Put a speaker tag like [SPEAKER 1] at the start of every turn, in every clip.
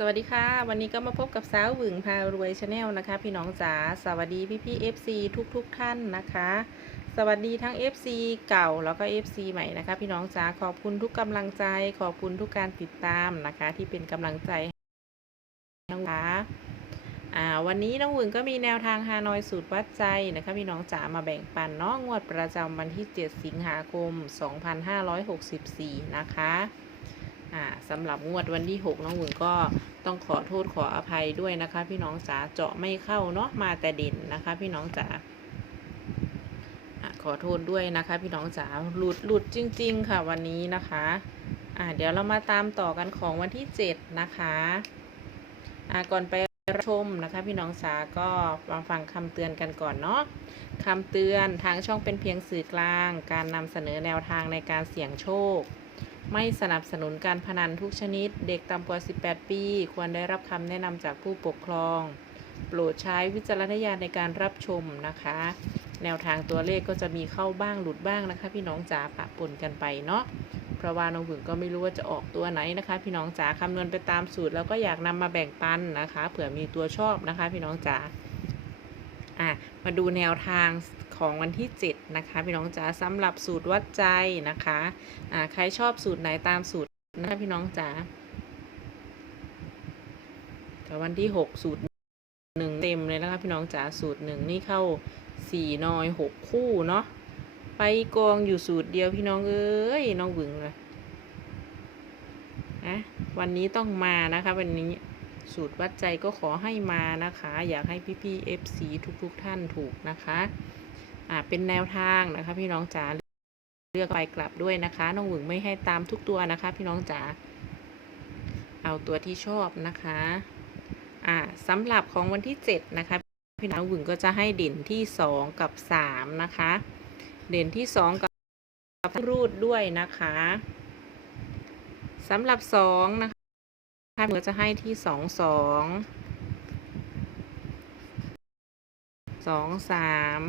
[SPEAKER 1] สวัสดีค่ะ วันนี้ก็มาพบกับสาวหวึงพารวยชาแนลนะคะ พี่น้องจ๋าสวัสดีพี่พี่ๆ FC ทุกทุกๆท่านนะคะ สวัสดีทั้ง FC เก่าแล้วก็ FC ใหม่นะคะ พี่น้องจ๋าขอบคุณทุกกำลังใจ ขอบคุณทุกการติดตามนะคะ ที่เป็นกำลังใจน้องจ๋าวันนี้น้องหวึงก็มีแนวทางฮานอยสูตรวัดใจนะคะ พี่น้องจ๋ามาแบ่งปันเนาะงวดประจำวันที่ 7 สิงหาคม 2564 นะคะอ่า สำหรับงวดวันที่ 6 น้องหวึงก็ต้องขอโทษขออภัยด้วยนะคะ พี่น้องจ๋าเจาะไม่เข้าเนาะมาแต่เด่นนะคะ พี่น้องจ๋าขอโทษด้วยนะคะ พี่น้องจ๋าหลุดหลุดจริง ๆ ค่ะวันนี้นะคะอ่าเดี๋ยวเรามาตามต่อกันของวันที่ 7 นะคะอ่าก่อนไปรับชมนะคะพี่น้องจ๋าก็มาฟังคำเตือนกันก่อนเนาะคำเตือนทางช่องเป็นเพียงสื่อกลาง การนำเสนอแนวทางในการเสี่ยงโชค ไม่สนับสนุนการพนันทุกชนิด เด็กต่ำกว่า 18 ปี ควรได้รับคำแนะนำจากผู้ปกครอง โปรดใช้วิจารณญาณในการรับชมนะคะ แนวทางตัวเลขก็จะมีเข้าบ้างหลุดบ้างนะคะ พี่น้องจ๋าปะปนกันไปเนาะเพราะว่าน้องหึงก็ไม่รู้ว่าจะออกตัวไหนนะคะ พี่น้องจ๋าคำนวณไปตามสูตร แล้วก็อยากนำมาแบ่งปันนะคะ เผื่อมีตัวชอบนะคะ พี่น้องจ๋าอะ มาดูแนวทางของวันที่ 7 นะคะพี่น้องจ๋าสำหรับสูตรวัดใจนะคะอ่าใครชอบสูตรไหนตามสูตรนะคะพี่น้องจ๋าแต่วันที่ 6 สูตรหนึ่งเต็มเลยนะคะพี่น้องจ๋าสูตรหนึ่งนี่เข้าสี่นอยหกคู่เนาะไปกองอยู่สูตรเดียวพี่น้องเอ้ยน้องหวึงเลยนะวันนี้ต้องมานะคะวันนี้ สูตรวัดใจก็ขอให้มานะคะ อยากให้พี่พี่เอฟซีทุกๆทท่านถูกนะคะอ่าเป็นแนวทางนะคะ พี่น้องจ๋าเลือกไปกลับด้วยนะคะ น้องหวึงไม่ให้ตามทุกตัวนะคะ พี่น้องจ๋าเอาตัวที่ชอบนะคะอ่าสำหรับของวันที่เจ็ดนะคะ พี่น้องหวึงก็จะให้เด่นที่สองกับสามนะคะ เด่นที่สองกับกับรูดด้วยนะคะสำหรับสองนะคะ หวึงก็จะให้ที่สองสองสองสาม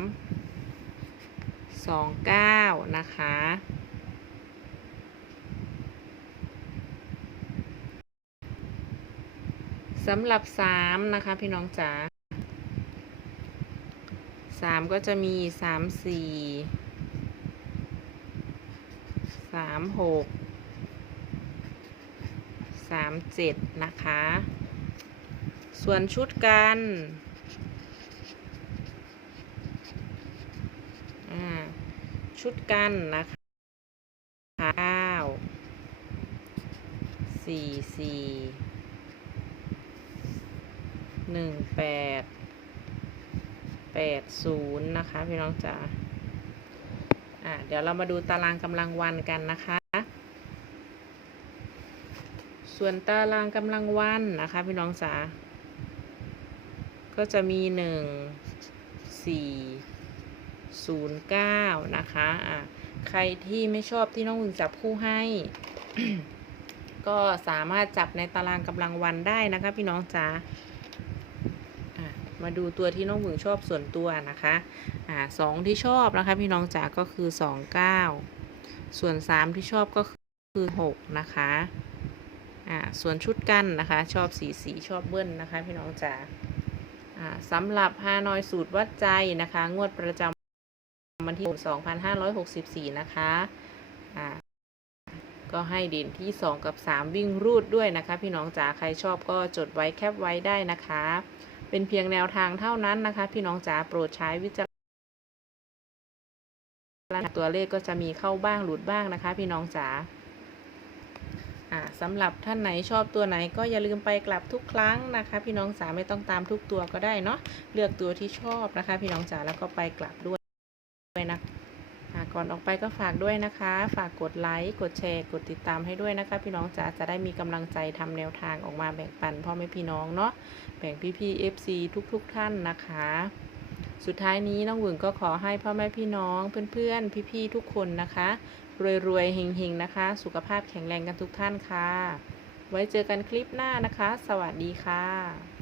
[SPEAKER 1] สองเก้านะคะ สำหรับสามนะคะพี่น้องจ๋าสามก็จะมีสามสี่สามหก สามเจ็ดนะคะ ส่วนชุดกันอ่าชุดกันนะคะเก้าสี่สี่หนึ่งแปดแปดศูนย์นะคะ พี่น้องจ๋าอ่าเดี๋ยวเรามาดูตารางกำลังวันกันนะคะ ส่วนตารางกำลังวันนะคะ พี่น้องจ๋าก็จะมีหนึ่งสี่ศูนย์เก้านะคะอ่าใครที่ไม่ชอบที่น้องหึงจับคู่ให้ ก็สามารถจับในตารางกำลังวันได้นะคะ พี่น้องจ๋ามาดูตัวที่น้องหวึงชอบส่วนตัวนะคะอ่าสองที่ชอบนะคะพี่น้องจ๋าก็คือสองเก้าส่วนสามที่ชอบก็คือหกนะคะ อ่าส่วนชุดกั้นนะคะ ชอบสีสีชอบเบิ้ลนะคะ พี่น้องจ๋าอ่าสำหรับฮานอยสูตรวัดใจนะคะ งวดประจำวันที่ 2564 นะคะอ่าก็ให้เด่นที่ 2 กับ 3 วิ่งรูดด้วยนะคะ พี่น้องจ๋าใครชอบก็จดไว้แคปไว้ได้นะคะ เป็นเพียงแนวทางเท่านั้นนะคะ พี่น้องจ๋าโปรดใช้วิจารณตัวเลขก็จะมีเข้าบ้างหลุดบ้างนะคะ พี่น้องจ๋า อ่าสำหรับท่านไหนชอบตัวไหนก็อย่าลืมไปกลับทุกครั้งนะคะ พี่น้องจ๋าไม่ต้องตามทุกตัวก็ได้เนาะเลือกตัวที่ชอบนะคะ พี่น้องจ๋าแล้วก็ไปกลับด้วยนะอ่าก่อนออกไปก็ฝากด้วยนะคะ ฝากกดไลค์กดแชร์กดติดตามให้ด้วยนะคะ พี่น้องจ๋าจะได้มีกำลังใจทำแนวทางออกมาแบ่งปันพ่อแม่พี่น้องเนาะแบ่งพี่ๆ FC ทุกๆทท่านนะคะ สุดท้ายนี้น้องหวึงก็ขอให้พ่อแม่พี่น้องเพื่อนๆ พี่ๆทุกคนนะคะ รวยๆเฮงๆนะคะ สุขภาพแข็งแรงกันทุกท่านค่ะ ไว้เจอกันคลิปหน้านะคะ สวัสดีค่ะ